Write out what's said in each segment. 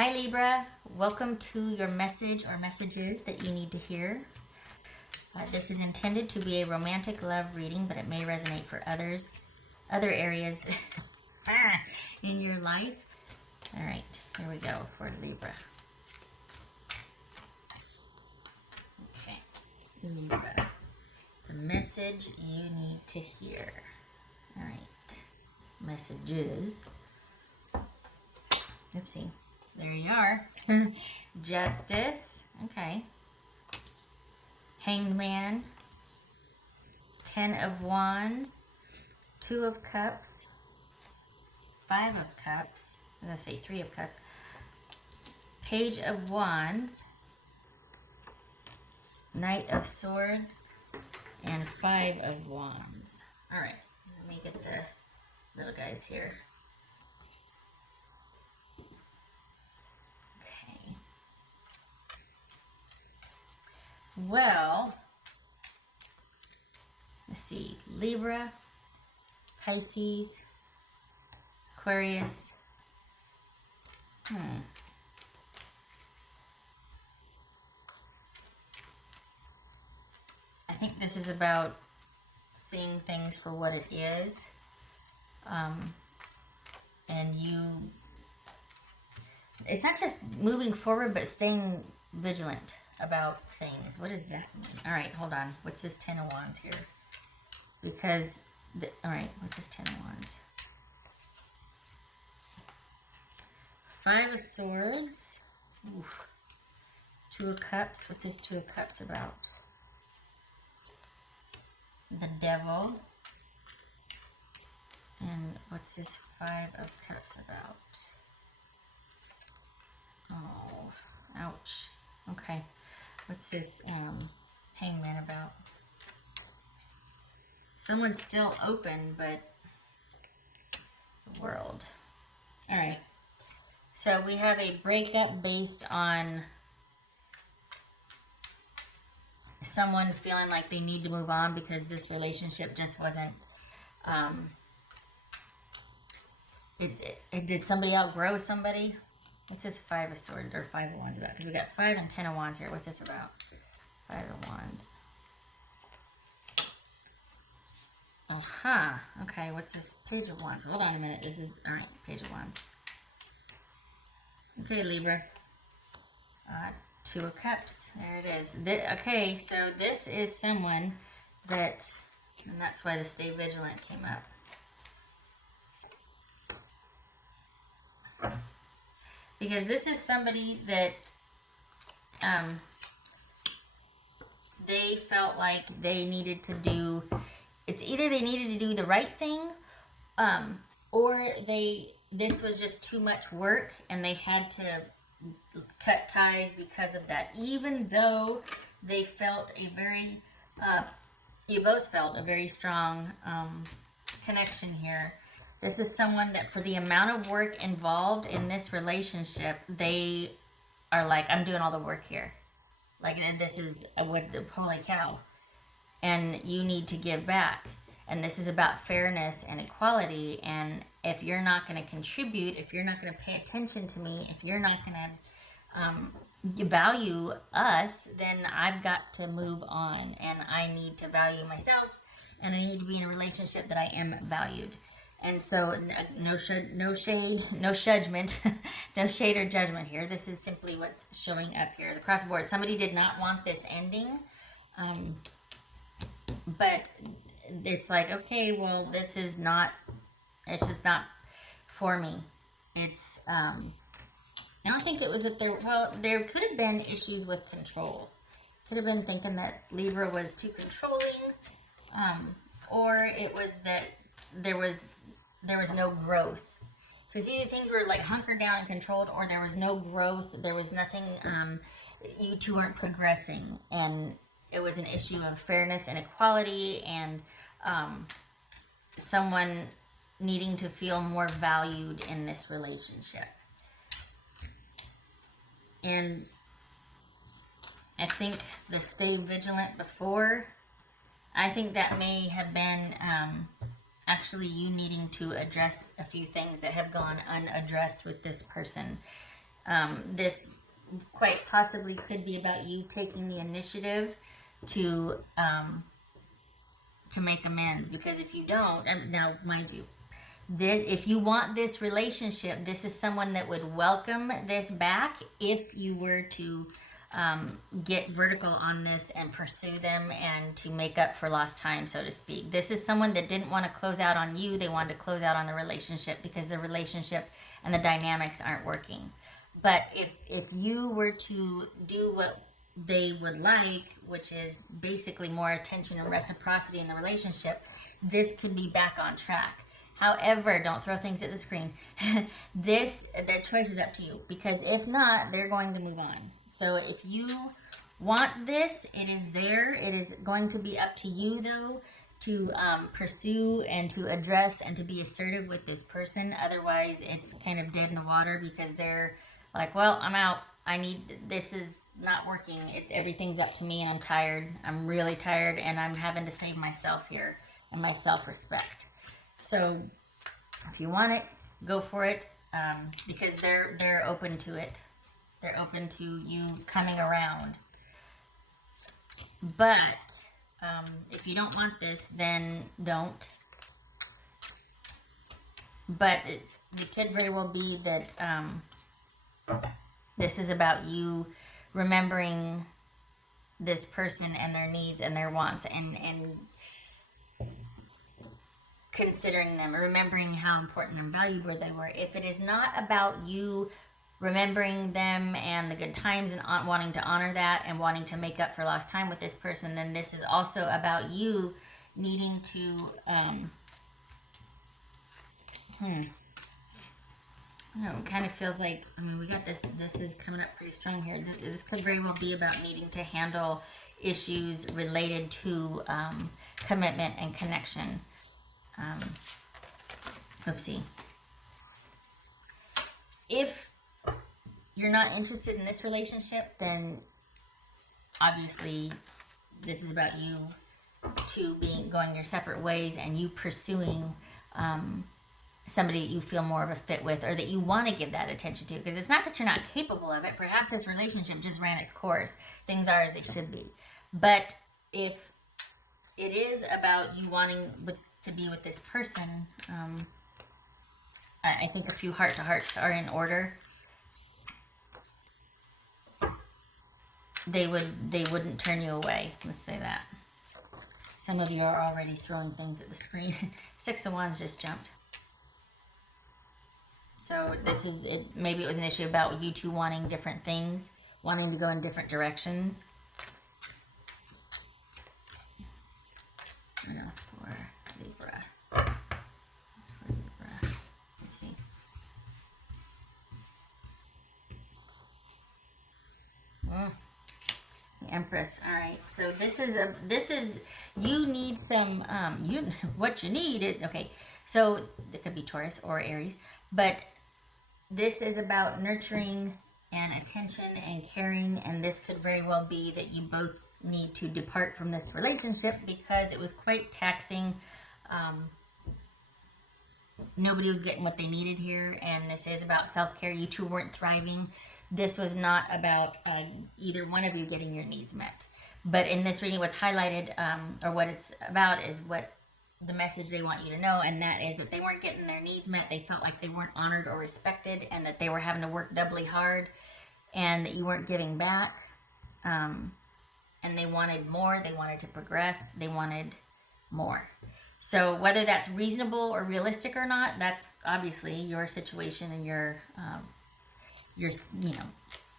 Hi Libra, welcome to your message or messages that you need to hear. This is intended to be a romantic love reading, but it may resonate for other areas in your life. All right, here we go for Libra. Okay, Libra, the message you need to hear. All right, messages. Oopsie. There you are. Justice. Okay. Hanged Man. 10 of Wands. 2 of Cups. 5 of Cups. I was going to say 3 of Cups. Page of Wands. Knight of Swords. And 5 of Wands. Alright. Let me get the little guys here. Well, let's see, Libra, Pisces, Aquarius. I think this is about seeing things for what it is. And it's not just moving forward, but staying vigilant about things. What does that mean? All right, hold on. What's this 10 of Wands here? Because, all right, what's this 10 of Wands? 5 of Swords. Oof. 2 of Cups. What's this 2 of Cups about? The Devil. And what's this 5 of Cups about? Oh, ouch. Okay. What's this hangman about? Someone's still open, but the world. All right. So we have a breakup based on someone feeling like they need to move on because this relationship just wasn't, did somebody outgrow somebody? What's this 5 of Swords or 5 of Wands about? Because we got 5 and 10 of Wands here. What's this about? 5 of Wands. Okay, what's this Page of Wands? Hold on a minute. This is, all right, Page of Wands. Okay, Libra. 2 of Cups. There it is. Okay, so this is someone that, and that's why the Stay Vigilant came up. Because this is somebody that they felt like they needed to do, it's either they needed to do the right thing, or this was just too much work and they had to cut ties because of that. Even though they felt a very, you both felt a very strong connection here. This is someone that for the amount of work involved in this relationship, they are like, I'm doing all the work here. Like, and this is holy cow. And you need to give back. And this is about fairness and equality. And if you're not going to contribute, if you're not going to pay attention to me, if you're not going to value us, then I've got to move on. And I need to value myself. And I need to be in a relationship that I am valued. And so, no shade, no judgment, no shade or judgment here. This is simply what's showing up here. It's across the board. Somebody did not want this ending, but it's like, okay, well, this is not, it's just not for me. It's, I don't think it was that there could have been issues with control. Could have been thinking that Libra was too controlling, or it was that there was no growth. Because either things were like hunkered down and controlled, or there was no growth. There was nothing. You two weren't progressing, and it was an issue of fairness and equality, and someone needing to feel more valued in this relationship. And I think the Stay Vigilant before, I think that may have been actually you needing to address a few things that have gone unaddressed with this person. This quite possibly could be about you taking the initiative to make amends. Because if you don't, and now mind you, this, if you want this relationship, this is someone that would welcome this back if you were to get vertical on this and pursue them and to make up for lost time, so to speak. This is someone that didn't want to close out on you. They wanted to close out on the relationship because the relationship and the dynamics aren't working. But if you were to do what they would like, which is basically more attention and reciprocity in the relationship, this could be back on track. However, don't throw things at the screen. That choice is up to you, because if not, they're going to move on. So if you want this, it is there. It is going to be up to you, though, to pursue and to address and to be assertive with this person. Otherwise, it's kind of dead in the water, because they're like, well, I'm out. This is not working. Everything's up to me, and I'm tired. I'm really tired, and I'm having to save myself here and my self-respect. So if you want it, go for it, because they're open to it. They're open to you coming around. But if you don't want this, then don't. But it could very well be that this is about you remembering this person and their needs and their wants, and considering them, remembering how important and valuable they were. If it is not about you remembering them and the good times and wanting to honor that and wanting to make up for lost time with this person, then this is also about you needing to it kind of feels like, we got this is coming up pretty strong here. This could very well be about needing to handle issues related to commitment and connection. Oopsie. If you're not interested in this relationship, then obviously this is about you two going your separate ways and you pursuing somebody that you feel more of a fit with, or that you want to give that attention to. Because it's not that you're not capable of it. Perhaps this relationship just ran its course. Things are as they should be. But if it is about you wanting to be with this person, I think a few heart-to-hearts are in order. They wouldn't turn you away. Let's say that. Some of you are already throwing things at the screen. 6 of Wands just jumped. So this is it. Maybe it was an issue about you two wanting different things, wanting to go in different directions. What else for Libra? What's for Libra? Let's see. The Empress. All right. So this is you need some what you need. Okay. So it could be Taurus or Aries, but this is about nurturing and attention and caring, and this could very well be that you both need to depart from this relationship because it was quite taxing. Nobody was getting what they needed here, and this is about self-care. You two weren't thriving. This was not about either one of you getting your needs met. But in this reading, what's highlighted, or what it's about, is what the message they want you to know, and that is that they weren't getting their needs met. They felt like they weren't honored or respected, and that they were having to work doubly hard, and that you weren't giving back. And they wanted more. They wanted to progress. They wanted more. So whether that's reasonable or realistic or not, that's obviously your situation and your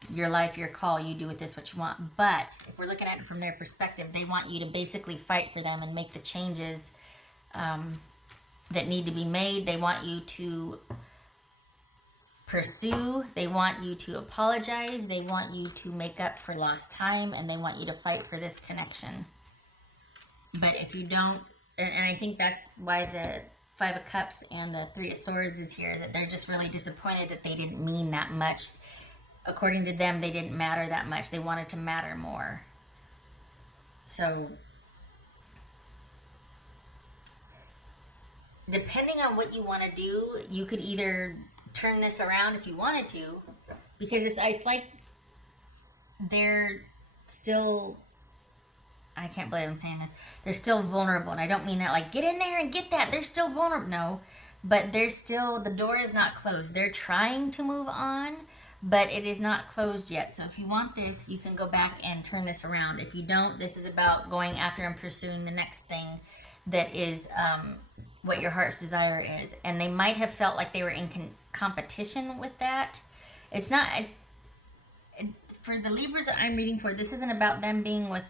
life, your call. You do with this what you want. But if we're looking at it from their perspective, they want you to basically fight for them and make the changes that need to be made. They want you to pursue. They want you to apologize. They want you to make up for lost time, and they want you to fight for this connection. But if you don't, and I think that's why the 5 of Cups and the 3 of Swords is here, is that they're just really disappointed that they didn't mean that much. According to them, they didn't matter that much. They wanted to matter more. So depending on what you want to do, you could either turn this around if you wanted to, because it's like they're still, I can't believe I'm saying this. They're still vulnerable. And I don't mean that like, get in there and get that. They're still vulnerable. No, but they're still, the door is not closed. They're trying to move on, but it is not closed yet. So if you want this, you can go back and turn this around. If you don't, this is about going after and pursuing the next thing that is what your heart's desire is. And they might have felt like they were in competition with that. It's not, for the Libras that I'm reading for, this isn't about them being with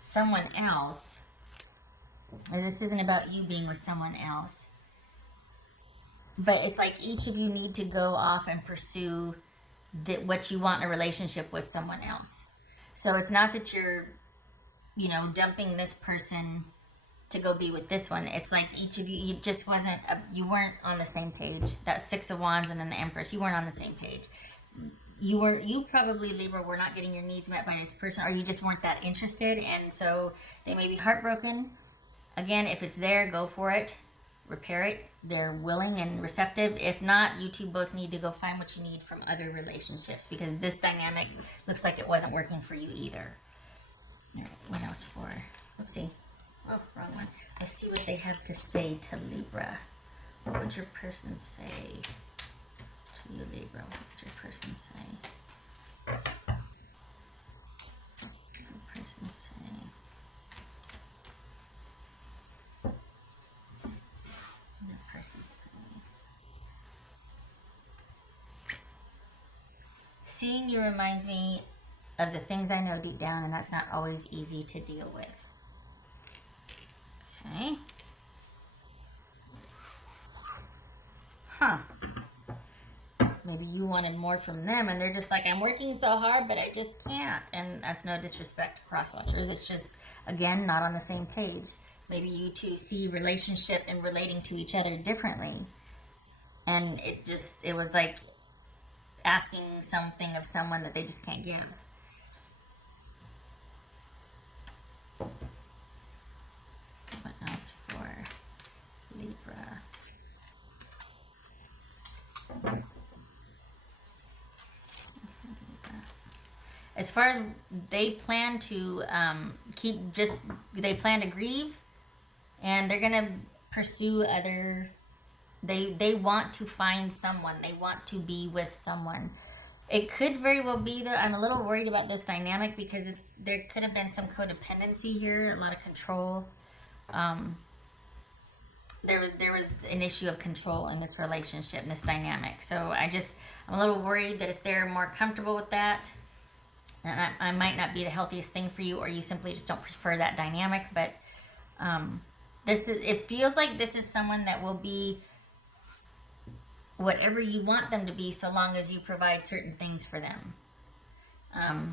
someone else. Or this isn't about you being with someone else. But it's like each of you need to go off and pursue what you want in a relationship with someone else. So it's not that you're, dumping this person to go be with this one. It's like each of you, you weren't on the same page. That Six of Wands and then the Empress, you weren't on the same page. You probably, Libra, were not getting your needs met by this person, or you just weren't that interested, and so they may be heartbroken. Again, if it's there, go for it. Repair it. They're willing and receptive. If not, you two both need to go find what you need from other relationships, because this dynamic looks like it wasn't working for you either. All right, what else for? Oopsie. Oh, wrong one. Let's see what they have to say to Libra. What would your person say to you, Libra? What would your person say? What would your person say? What would your person say? Seeing you reminds me of the things I know deep down, and that's not always easy to deal with. Okay. Huh. Maybe you wanted more from them, and they're just like, I'm working so hard, but I just can't. And that's no disrespect to cross-watchers. It's just, again, not on the same page. Maybe you two see relationship and relating to each other differently. And it was like asking something of someone that they just can't give. What else for Libra? As far as they plan to they plan to grieve, and they're gonna pursue other. They want to find someone. They want to be with someone. It could very well be that I'm a little worried about this dynamic, because there could have been some codependency here, a lot of control. There was an issue of control in this relationship, in this dynamic. So I'm a little worried that if they're more comfortable with that, and I might not be the healthiest thing for you, or you simply just don't prefer that dynamic. But it feels like this is someone that will be whatever you want them to be, so long as you provide certain things for them. I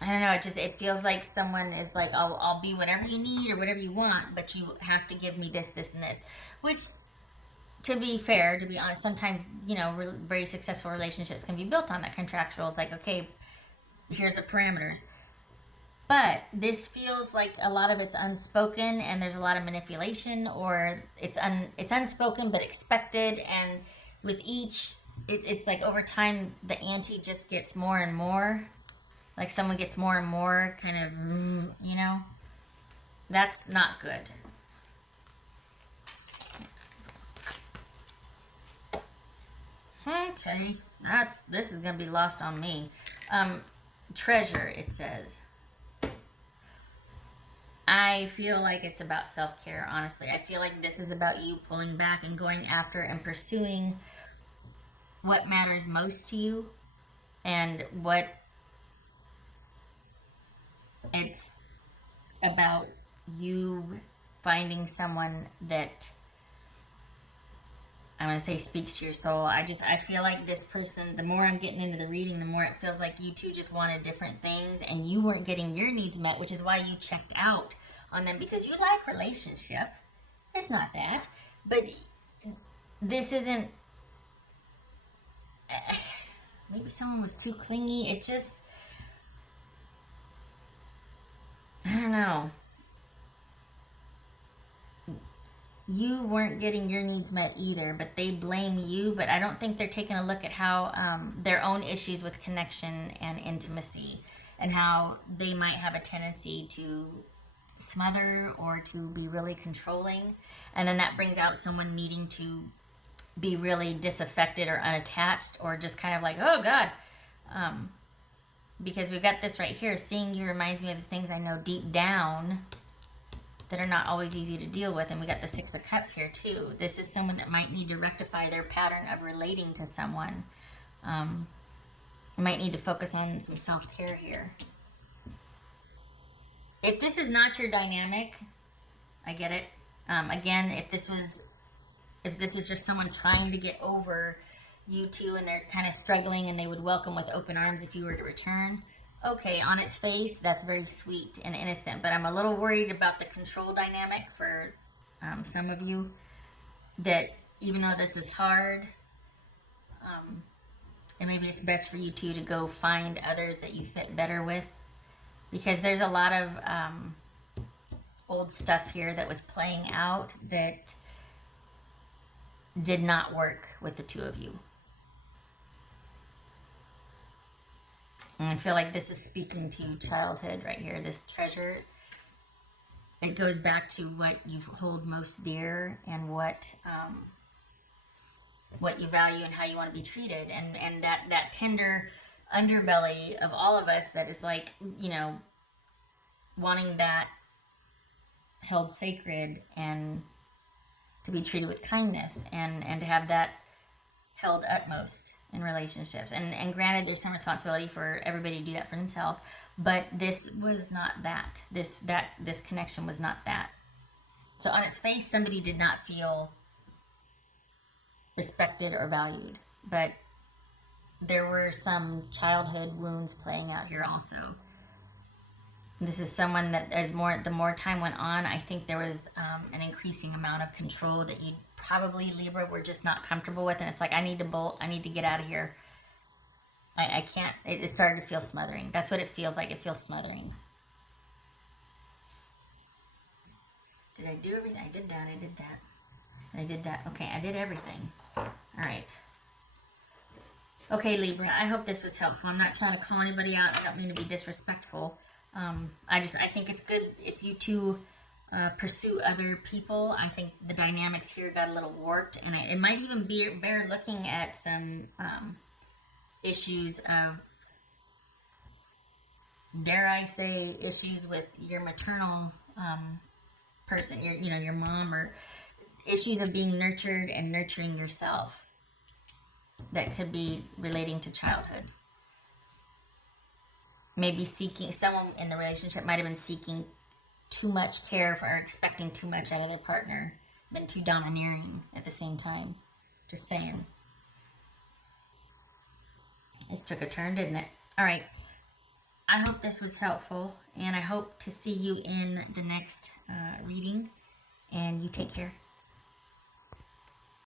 don't know. It feels like someone is like, I'll be whatever you need or whatever you want, but you have to give me this, this, and this. Which, to be fair, to be honest, sometimes, very successful relationships can be built on that contractual. It's like, okay, here's the parameters. But this feels like a lot of it's unspoken, and there's a lot of manipulation, or it's unspoken but expected. And with each, it's like over time the ante just gets more and more. Like someone gets more and more kind of, that's not good. Okay, this is gonna be lost on me. Treasure, it says. I feel like it's about self-care, honestly. I feel like this is about you pulling back and going after and pursuing what matters most to you, and what it's about you finding someone that, I'm going to say, speaks to your soul. I feel like this person, the more I'm getting into the reading, the more it feels like you two just wanted different things, and you weren't getting your needs met, which is why you checked out on them, because you like relationship. It's not that. But this isn't, maybe someone was too clingy. It just, I don't know. you weren't getting your needs met either, but they blame you. But I don't think they're taking a look at how their own issues with connection and intimacy, and how they might have a tendency to smother or to be really controlling. And then that brings out someone needing to be really disaffected or unattached, or just kind of like, oh God. Because we've got this right here. Seeing you reminds me of the things I know deep down that are not always easy to deal with. And we got the Six of Cups here too. This is someone that might need to rectify their pattern of relating to someone. Might need to focus on some self-care here. If this is not your dynamic, I get it. Again, if this is just someone trying to get over you two and they're kind of struggling and they would welcome with open arms if you were to return, okay, on its face, that's very sweet and innocent. But I'm a little worried about the control dynamic for some of you, that even though this is hard, and maybe it's best for you two to go find others that you fit better with, because there's a lot of old stuff here that was playing out that did not work with the two of you. And I feel like this is speaking to childhood right here. This treasure, it goes back to what you hold most dear and what you value and how you want to be treated. And that tender underbelly of all of us that is like, wanting that held sacred and to be treated with kindness and to have that held utmost in relationships. And granted, there's some responsibility for everybody to do that for themselves, but this was not that. This connection was not that. So on its face, somebody did not feel respected or valued, but there were some childhood wounds playing out here also. This is someone that the more time went on, I think there was an increasing amount of control that you probably, Libra, were just not comfortable with. And it's like, I need to bolt. I need to get out of here. I can't. It started to feel smothering. That's what it feels like. It feels smothering. Did I do everything? I did that. I did that. I did that. Okay, I did everything. All right. Okay, Libra, I hope this was helpful. I'm not trying to call anybody out. I don't mean to be disrespectful. I think it's good if you two pursue other people. I think the dynamics here got a little warped, and it might even bear looking at some issues of, dare I say, issues with your maternal person, your mom, or issues of being nurtured and nurturing yourself that could be relating to childhood. Maybe someone in the relationship might have been seeking too much care or expecting too much out of their partner, been too domineering at the same time. Just saying. This took a turn, didn't it? All right. I hope this was helpful, and I hope to see you in the next reading, and you take care.